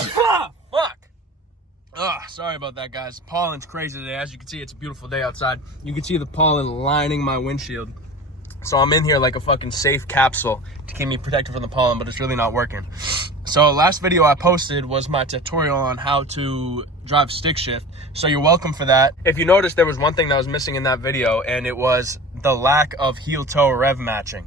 Fuck. Sorry about that, guys. Pollen's crazy today. As you can see, it's a beautiful day outside. You can see the pollen lining my windshield. So I'm in here like a fucking safe capsule to keep me protected from the pollen, but it's really not working. So last video I posted was my tutorial on how to drive stick shift. So you're welcome for that. If you notice, there was one thing that was missing in that video, and it was the lack of heel-toe rev matching.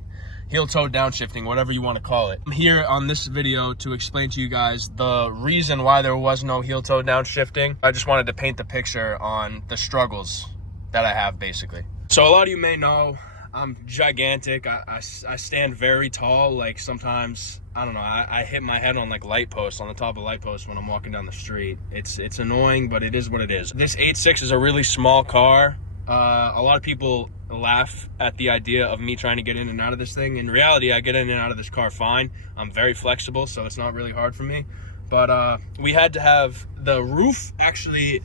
Heel-toe downshifting, whatever you want to call it. I'm here on this video to explain to you guys the reason why there was no heel-toe downshifting. I just wanted to paint the picture on the struggles that I have, basically. So a lot of you may know I'm gigantic. I stand very tall. Like sometimes, I don't know, I hit my head on like light posts, on the top of light posts when I'm walking down the street. It's annoying, but it is what it is. This 86 is a really small car. A lot of people laugh at the idea of me trying to get in and out of this thing. In reality, I get in and out of this car fine. I'm very flexible, so it's not really hard for me. But we had to have the roof, actually,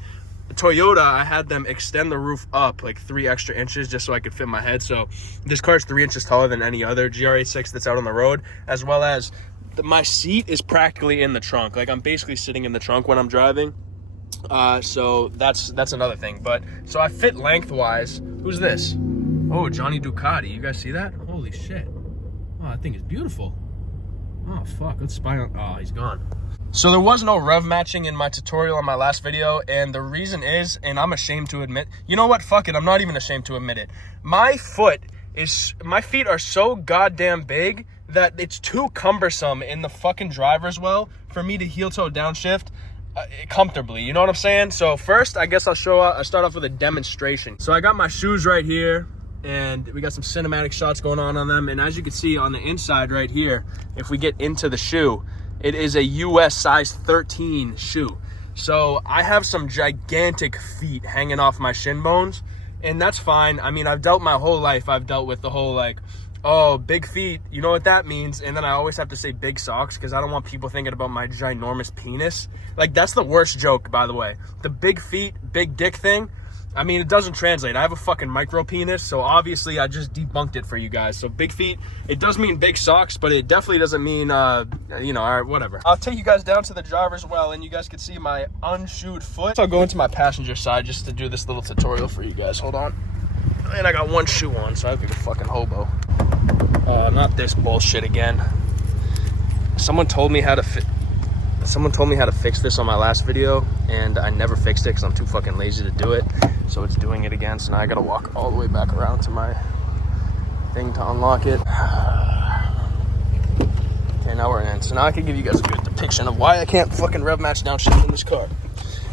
Toyota, I had them extend the roof up like 3 extra inches just so I could fit my head. So this car is 3 inches taller than any other GR86 that's out on the road, as well as my seat is practically in the trunk. Like I'm basically sitting in the trunk when I'm driving. So that's another thing. But so I fit lengthwise. Who's this? Oh, Johnny Ducati. You guys see that? Holy shit. Oh, that thing is beautiful. Oh, fuck. Let's spy on. Oh, he's gone. So there was no rev matching in my tutorial on my last video, and the reason is, and I'm ashamed to admit, you know what? Fuck it. I'm not even ashamed to admit it. My feet are so goddamn big that it's too cumbersome in the fucking driver's well for me to heel-toe downshift comfortably, you know what I'm saying? So first, I guess I'll start off with a demonstration. So I got my shoes right here, and we got some cinematic shots going on them. And as you can see on the inside right here, if we get into the shoe, it is a US size 13 shoe. So I have some gigantic feet hanging off my shin bones, and that's fine. I mean, I've dealt my whole life. I've dealt with the whole like, oh, big feet, you know what that means? And then I always have to say big socks because I don't want people thinking about my ginormous penis. Like, that's the worst joke, by the way. The big feet, big dick thing, I mean, it doesn't translate. I have a fucking micro penis, so obviously I just debunked it for you guys. So big feet, it does mean big socks, but it definitely doesn't mean, you know, all right, whatever. I'll take you guys down to the driver's well, and you guys can see my unshoed foot. So I'll go into my passenger side just to do this little tutorial for you guys. Hold on. And I got one shoe on, so I look like a fucking hobo. Not this bullshit again. Someone told me how to fix this on my last video, and I never fixed it because I'm too fucking lazy to do it. So it's doing it again. So now I gotta walk all the way back around to my thing to unlock it. Okay, now we're in. So now I can give you guys a good depiction of why I can't fucking rev match downshift in this car.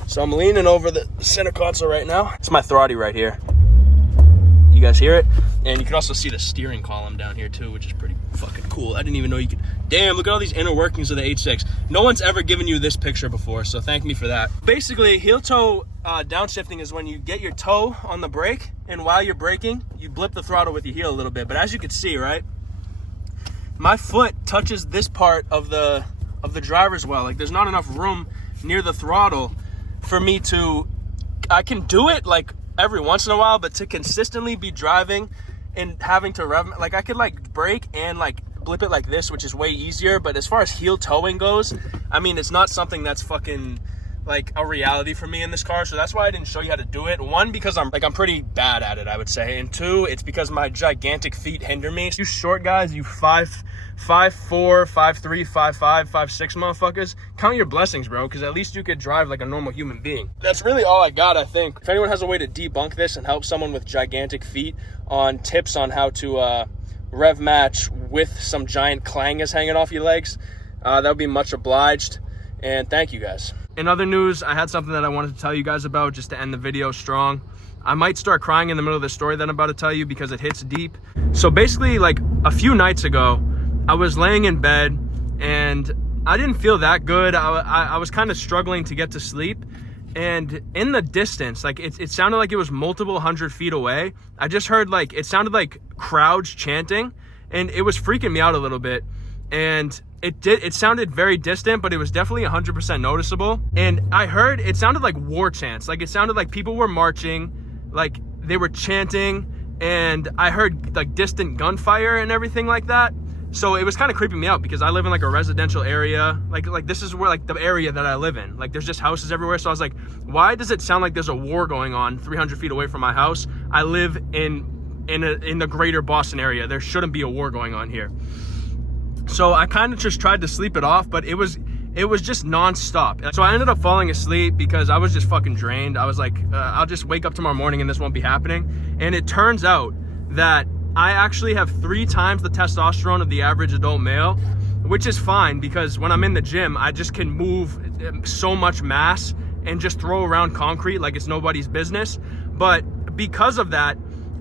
So I'm leaning over the center console right now. It's my throttle right here. You guys hear it? And you can also see the steering column down here too, which is pretty fucking cool. I didn't even know you could. Damn, look at all these inner workings of the H6. No one's ever given you this picture before, so thank me for that. Basically, heel-toe downshifting is when you get your toe on the brake, and while you're braking, you blip the throttle with your heel a little bit. But as you can see, right, my foot touches this part of the driver's well. Like, there's not enough room near the throttle for me to. I can do it like every once in a while, but to consistently be driving and having to rev, like I could like brake and like blip it like this, which is way easier. But as far as heel towing goes, I mean, it's not something that's fucking like a reality for me in this car. So that's why I didn't show you how to do it. One, because I'm pretty bad at it, I would say. And two, it's because my gigantic feet hinder me. You short guys, you 5'4", 5'3", 5'5", 5'6" motherfuckers, count your blessings, bro, because at least you could drive like a normal human being. That's really all I got, I think. If anyone has a way to debunk this and help someone with gigantic feet on tips on how to rev match with some giant clangers hanging off your legs, that would be much obliged. And thank you guys. In other news, I had something that I wanted to tell you guys about just to end the video strong. I might start crying in the middle of the story that I'm about to tell you because it hits deep. So basically, like a few nights ago, I was laying in bed and I didn't feel that good. I was kind of struggling to get to sleep. And in the distance, like it sounded like it was multiple 100 feet away. I just heard like, it sounded like crowds chanting, and it was freaking me out a little bit. And it sounded very distant, but it was definitely 100% noticeable. And I heard, it sounded like war chants. Like it sounded like people were marching, like they were chanting, and I heard like distant gunfire and everything like that. So it was kind of creeping me out because I live in like a residential area. Like this is where like the area that I live in. Like there's just houses everywhere. So I was like, why does it sound like there's a war going on 300 feet away from my house? I live in the greater Boston area. There shouldn't be a war going on here. So I kind of just tried to sleep it off, but it was just nonstop. So I ended up falling asleep because I was just fucking drained. I was like, I'll just wake up tomorrow morning and this won't be happening. And it turns out that I actually have 3 times the testosterone of the average adult male, which is fine because when I'm in the gym, I just can move so much mass and just throw around concrete like it's nobody's business. But because of that,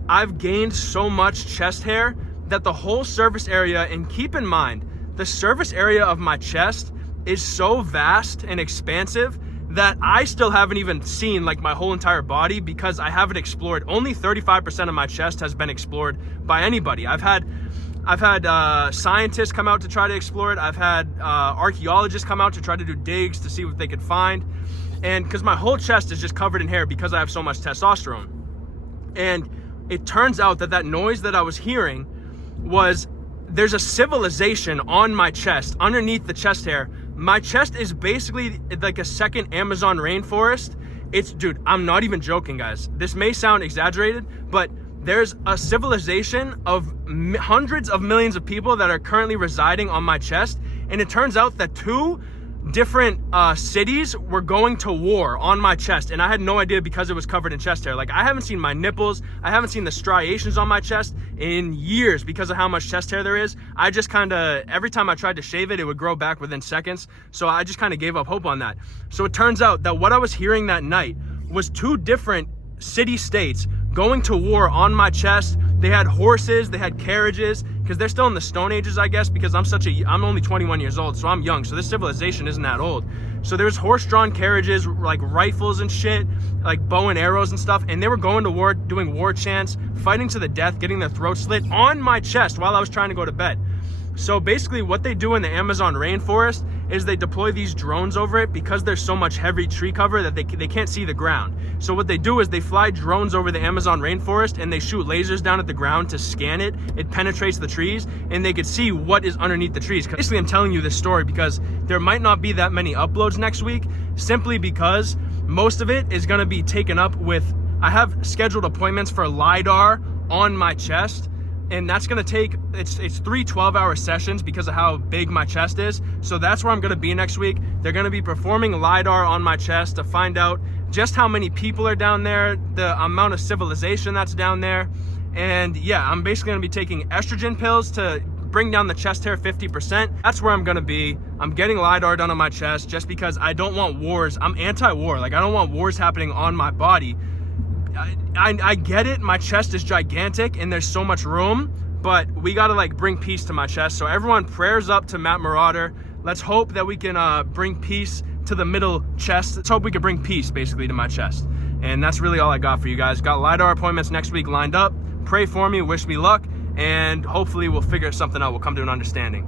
I've gained so much chest hair that the whole surface area, and keep in mind, the surface area of my chest is so vast and expansive that I still haven't even seen like my whole entire body because I haven't explored. Only 35% of my chest has been explored by anybody. I've had scientists come out to try to explore it. I've had archaeologists come out to try to do digs to see what they could find. And because my whole chest is just covered in hair because I have so much testosterone. And it turns out that noise that I was hearing was, there's a civilization on my chest, underneath the chest hair. My chest is basically like a second Amazon rainforest. Dude, I'm not even joking, guys. This may sound exaggerated, but there's a civilization of hundreds of millions of people that are currently residing on my chest. And it turns out that 2 different cities were going to war on my chest, and I had no idea because it was covered in chest hair. Like, I haven't seen my nipples, I haven't seen the striations on my chest in years because of how much chest hair there is. I just kind of, every time I tried to shave it, it would grow back within seconds. So I just kind of gave up hope on that. So it turns out that what I was hearing that night was 2 different city-states going to war on my chest. They had horses, they had carriages, because they're still in the Stone Ages, I guess, because I'm only 21 years old, so I'm young, so this civilization isn't that old. So there's horse-drawn carriages, like rifles and shit, like bow and arrows and stuff, and they were going to war, doing war chants, fighting to the death, getting their throats slit on my chest while I was trying to go to bed. So basically what they do in the Amazon rainforest is they deploy these drones over it because there's so much heavy tree cover that they can't see the ground. So what they do is they fly drones over the Amazon rainforest and they shoot lasers down at the ground to scan it. It penetrates the trees and they could see what is underneath the trees. Basically, I'm telling you this story because there might not be that many uploads next week, simply because most of it is gonna be taken up with, I have scheduled appointments for LiDAR on my chest. And that's gonna take, it's 3 12-hour sessions because of how big my chest is. So that's where I'm gonna be next week. They're gonna be performing LiDAR on my chest to find out just how many people are down there, the amount of civilization that's down there. And yeah, I'm basically gonna be taking estrogen pills to bring down the chest hair 50%. That's where I'm gonna be. I'm getting LiDAR done on my chest just because I don't want wars. I'm anti-war, like I don't want wars happening on my body. I get it, my chest is gigantic and there's so much room, but we gotta like bring peace to my chest. So everyone, prayers up to Matt Marauder. Let's hope that we can bring peace to the middle chest. Let's hope we can bring peace basically to my chest. And that's really all I got for you guys. Got LiDAR appointments next week lined up. Pray for me, wish me luck, and hopefully we'll figure something out. We'll come to an understanding.